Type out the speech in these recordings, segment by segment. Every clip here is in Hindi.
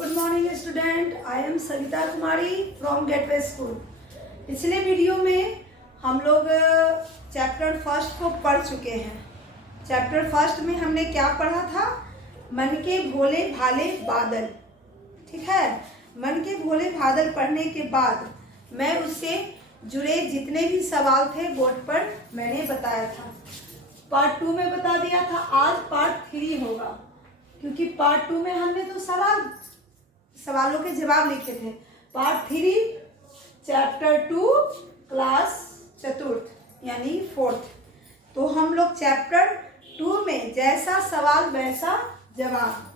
Good morning student, I am Savita Kumari from gateway school. पिछले वीडियो में हम लोग चैप्टर फर्स्ट को पढ़ चुके हैं। चैप्टर फर्स्ट में हमने क्या पढ़ा था? मन के भोले भाले बादल। ठीक है, मन के भोले बादल पढ़ने के बाद मैं उससे जुड़े जितने भी सवाल थे बोर्ड पर मैंने बताया था। पार्ट 2 में बता दिया था, आज पार्ट 3 होगा, क्योंकि पार्ट 2 में हमने तो सवालों के जवाब लिखे थे। पार्ट 3 चैप्टर 2 क्लास चतुर्थ यानी 4th। तो हम लोग चैप्टर 2 में जैसा सवाल वैसा जवाब।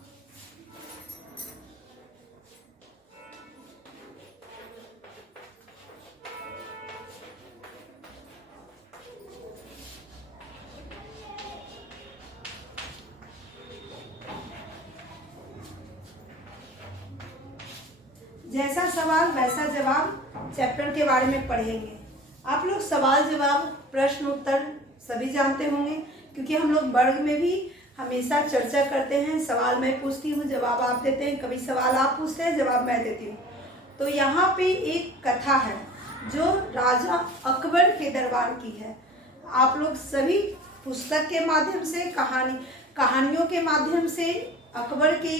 जैसा सवाल वैसा जवाब चैप्टर के बारे में पढ़ेंगे। आप लोग सवाल जवाब प्रश्न उत्तर सभी जानते होंगे, क्योंकि हम लोग वर्ग में भी हमेशा चर्चा करते हैं। सवाल मैं पूछती हूँ, जवाब आप देते हैं, कभी सवाल आप पूछते हैं, जवाब मैं देती हूँ। तो यहाँ पे एक कथा है जो राजा अकबर के दरबार की है। आप लोग सभी पुस्तक के माध्यम से, कहानियों के माध्यम से अकबर के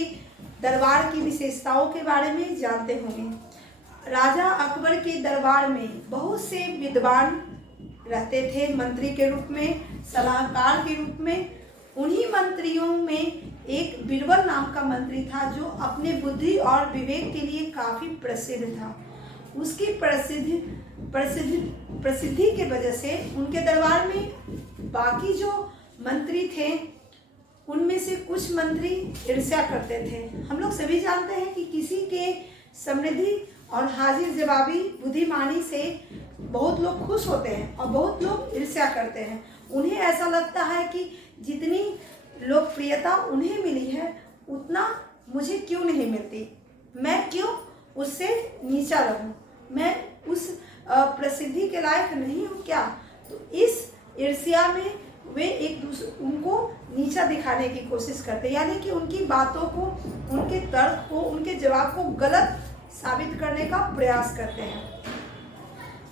दरबार की विशेषताओं के बारे में जानते होंगे। राजा अकबर के दरबार में बहुत से विद्वान रहते थे, मंत्री के रूप में, सलाहकार के रूप में। उन्हीं मंत्रियों में एक बीरबल नाम का मंत्री था जो अपने बुद्धि और विवेक के लिए काफ़ी प्रसिद्ध था। उसकी प्रसिद्धि के वजह से उनके दरबार में बाकी जो मंत्री थे उनमें से कुछ मंत्री ईर्ष्या करते थे। हम लोग सभी जानते हैं कि किसी के समृद्धि और हाजिर जवाबी बुद्धिमानी से बहुत लोग खुश होते हैं और बहुत लोग ईर्ष्या करते हैं। उन्हें ऐसा लगता है कि जितनी लोकप्रियता उन्हें मिली है उतना मुझे क्यों नहीं मिलती, मैं क्यों उससे नीचा रहूं, मैं उस प्रसिद्धि के लायक नहीं हूं क्या? तो इस ईर्ष्या में वे एक दूसरे उनको नीचा दिखाने की कोशिश करते, यानी कि उनकी बातों को, उनके तर्क को, उनके जवाब को गलत साबित करने का प्रयास करते हैं।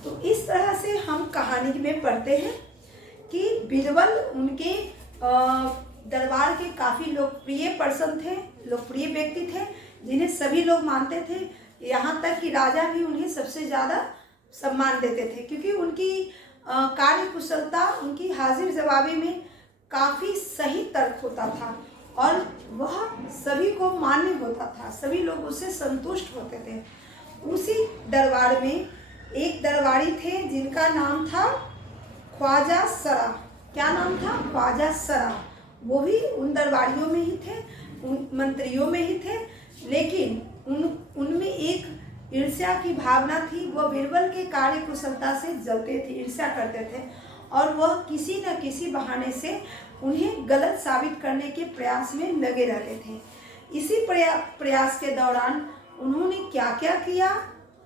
तो इस तरह से हम कहानी में पढ़ते हैं कि बीरबल उनके दरबार के काफ़ी लोकप्रिय पर्सन थे, लोकप्रिय व्यक्ति थे, जिन्हें सभी लोग मानते थे। यहाँ तक कि राजा भी उन्हें सबसे ज़्यादा सम्मान देते थे, क्योंकि उनकी कार्य कुशलता, उनकी हाजिर जवाबी में काफ़ी सही तर्क होता था और वह सभी को मान्य होता था, सभी लोग उससे संतुष्ट होते थे। उसी दरबार में एक दरबारी थे जिनका नाम था ख्वाजा सरा। क्या नाम था? ख्वाजा सरा। वो भी उन दरबारियों में ही थे, उन मंत्रियों में ही थे, लेकिन उनमें एक ईर्ष्या की भावना थी। वह बीरबल के कार्य कुशलता से जलते थे, ईर्ष्या करते थे और वह किसी न किसी बहाने से उन्हें गलत साबित करने के प्रयास में लगे रहते थे। इसी प्रयास के दौरान उन्होंने क्या क्या किया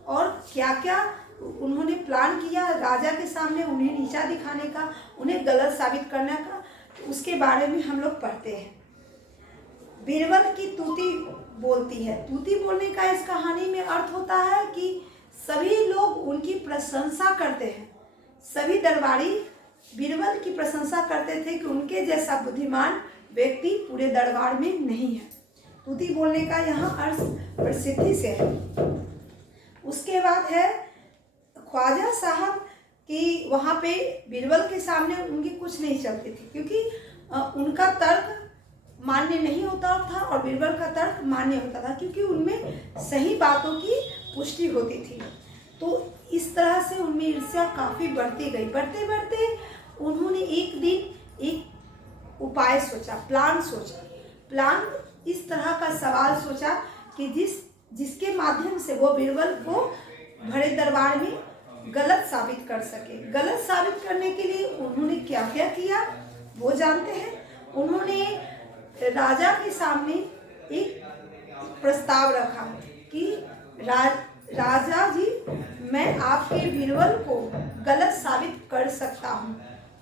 और क्या क्या उन्होंने प्लान किया राजा के सामने उन्हें नीचा दिखाने का, उन्हें गलत साबित करने का, उसके बारे में हम लोग पढ़ते हैं। बीरबल की तूती बोलती है। तूती बोलने का इस कहानी में अर्थ होता है कि सभी लोग उनकी प्रशंसा करते हैं। सभी दरबारी बीरबल की प्रशंसा करते थे कि उनके जैसा बुद्धिमान व्यक्ति पूरे दरबार में नहीं है। तूती बोलने का यहाँ अर्थ प्रसिद्धि से है। उसके बाद है ख्वाजा साहब कि वहाँ पे बीरबल के सामने उनकी कुछ नहीं चलती थी, क्योंकि उनका तर्क मान्य नहीं होता था और बीरबल का तर्क मान्य होता था, क्योंकि उनमें सही बातों की पुष्टि होती थी। तो इस तरह से उनमें ईर्ष्या काफ़ी बढ़ती गई। बढ़ते बढ़ते उन्होंने एक दिन एक उपाय सोचा, प्लान इस तरह का सवाल सोचा कि जिसके माध्यम से वो बीरबल को भरे दरबार में गलत साबित कर सके। गलत साबित करने के लिए उन्होंने क्या क्या किया वो जानते हैं। उन्होंने राजा के सामने एक प्रस्ताव रखा कि राजा जी, मैं आपके बीरबल को गलत साबित कर सकता हूँ।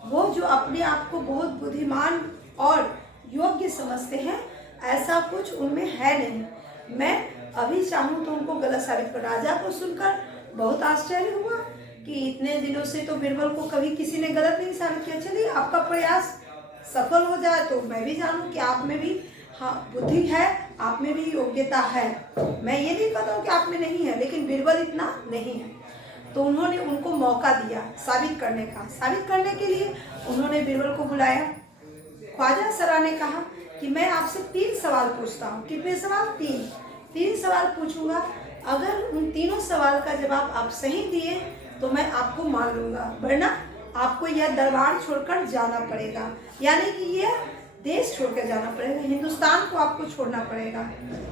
वो जो अपने आप को बहुत बुद्धिमान और योग्य समझते हैं, ऐसा कुछ उनमें है नहीं। मैं अभी चाहूँ तो उनको गलत साबित कर। राजा को सुनकर बहुत आश्चर्य हुआ कि इतने दिनों से तो बीरबल को कभी किसी ने गलत नहीं साबित किया। चलिए आपका प्रयास सफल हो जाए तो मैं भी जानूँ कि आप में भी हाँ बुद्धि है, आप में भी योग्यता है। मैं ये नहीं कहता हूँ कि आप में नहीं है, लेकिन बीरबल इतना नहीं है। तो उन्होंने उनको मौका दिया साबित करने का। साबित करने के लिए उन्होंने बीरबल को बुलाया। ख्वाजा सरा ने कहा कि मैं आपसे 3 सवाल पूछता हूँ। कितने सवाल? 3 सवाल पूछूंगा। अगर उन तीनों सवाल का जवाब आप सही दिए तो मैं आपको मान लूंगा, वरना आपको यह दरबार छोड़कर जाना पड़ेगा। यानी कि यह देश छोड़कर जाना पड़ेगा, हिंदुस्तान को आपको छोड़ना पड़ेगा।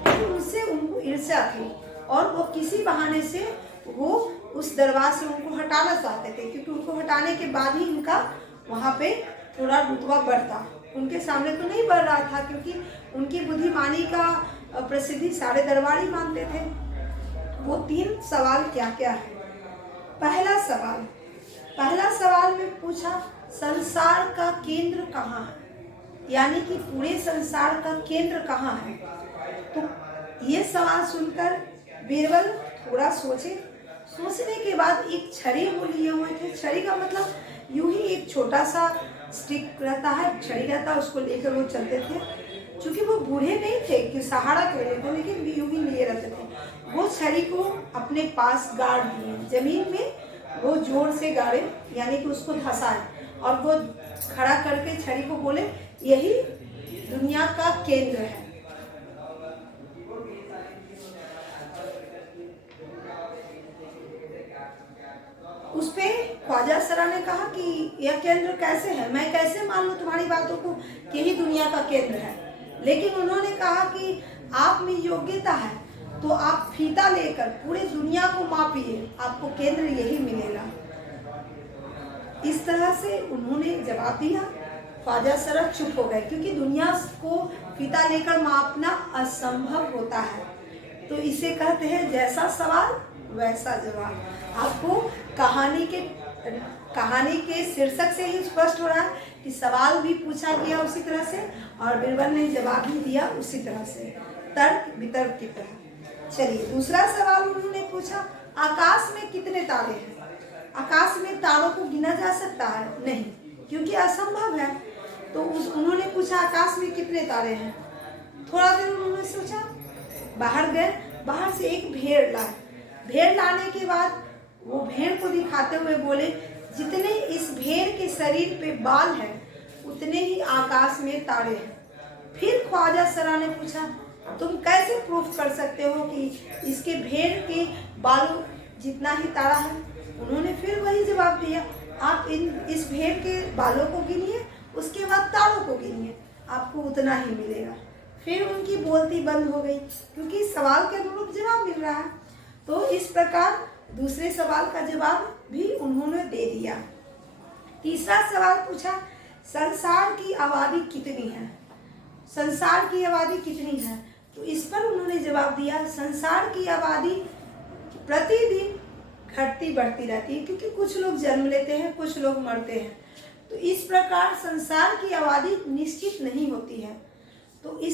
तो उनसे उनको ईर्ष्या थी और वो किसी बहाने से वो उस दरबार से उनको हटाना चाहते थे, क्योंकि उनको हटाने के बाद ही इनका वहाँ पे थोड़ा रुतबा बढ़ता। उनके सामने तो नहीं बढ़ रहा था, क्योंकि उनकी बुद्धिमानी का प्रसिद्धि सारे दरबारी मानते थे। वो 3 सवाल क्या क्या है? पहला सवाल में पूछा, संसार का केंद्र कहाँ है? यानी कि पूरे संसार का केंद्र कहाँ है? तो ये सवाल सुनकर बीरबल थोड़ा सोचने के बाद एक छड़ी वो लिए हुए थे। छड़ी का मतलब यूं ही एक छोटा सा स्टिक रहता है, छड़ी रहता है, उसको लेकर वो चलते थे। क्योंकि वो बूढ़े नहीं थे कि सहारा के लिए थे, लेकिन यूं ही लिए रहते थे। वो छड़ी को अपने पास गाड़ दिए, जमीन में वो जोर से गाड़े, यानी कि उसको धंसाए, और वो खड़ा करके छड़ी को बोले, यही दुनिया का केंद्र है। उस पे ख्वाजा सरा ने कहा कि यह केंद्र कैसे है, मैं कैसे मान लूं तुम्हारी बातों को कि यही दुनिया का केंद्र है। लेकिन उन्होंने कहा कि आप में योग्यता है तो आप फीता लेकर पूरे दुनिया को मापिए, आपको केंद्र यही मिलेगा। इस तरह से उन्होंने जवाब दिया। ख्वाजा सरा चुप हो गए, क्योंकि दुनिया को फीता लेकर मापना असंभव होता है। तो इसे कहते हैं जैसा सवाल वैसा जवाब। आपको कहानी के शीर्षक से ही स्पष्ट हो रहा है कि सवाल भी पूछा गया उसी तरह से और बीरबल ने जवाब भी दिया उसी तरह से, तर्क वितर्क की तरह। चलिए दूसरा सवाल उन्होंने पूछा, आकाश में कितने तारे हैं? आकाश में तारों को गिना जा सकता है? नहीं, क्योंकि असंभव है। तो उन्होंने पूछा आकाश में कितने तारे हैं? थोड़ा देर उन्होंने सोचा, बाहर गए, बाहर से एक भेड़ लाए। भेड़ लाने के बाद वो भेड़ को दिखाते हुए बोले, जितने इस भेड़ के शरीर पे बाल हैं उतने ही आकाश में तारे हैं। फिर ख्वाजा सरा ने पूछा, तुम कैसे प्रूफ कर सकते हो कि इसके भेड़ के बालों जितना ही तारा है? उन्होंने फिर वही जवाब दिया, आप इस भेड़ के बालों को गिनिए, उसके बाद तारों को गिनिए, आपको उतना ही मिलेगा। फिर उनकी बोलती बंद हो गई, क्योंकि सवाल के अनुरूप जवाब मिल रहा है। तो इस प्रकार दूसरे सवाल का जवाब भी उन्होंने दे दिया। तीसरा सवाल पूछा, संसार की आबादी कितनी है? संसार की आबादी कितनी है? तो इस पर उन्होंने जवाब दिया, संसार की आबादी प्रतिदिन घटती बढ़ती रहती है, क्योंकि कुछ लोग जन्म लेते हैं, कुछ लोग मरते हैं। तो इस प्रकार संसार की आबादी निश्चित नहीं होती है। तो इस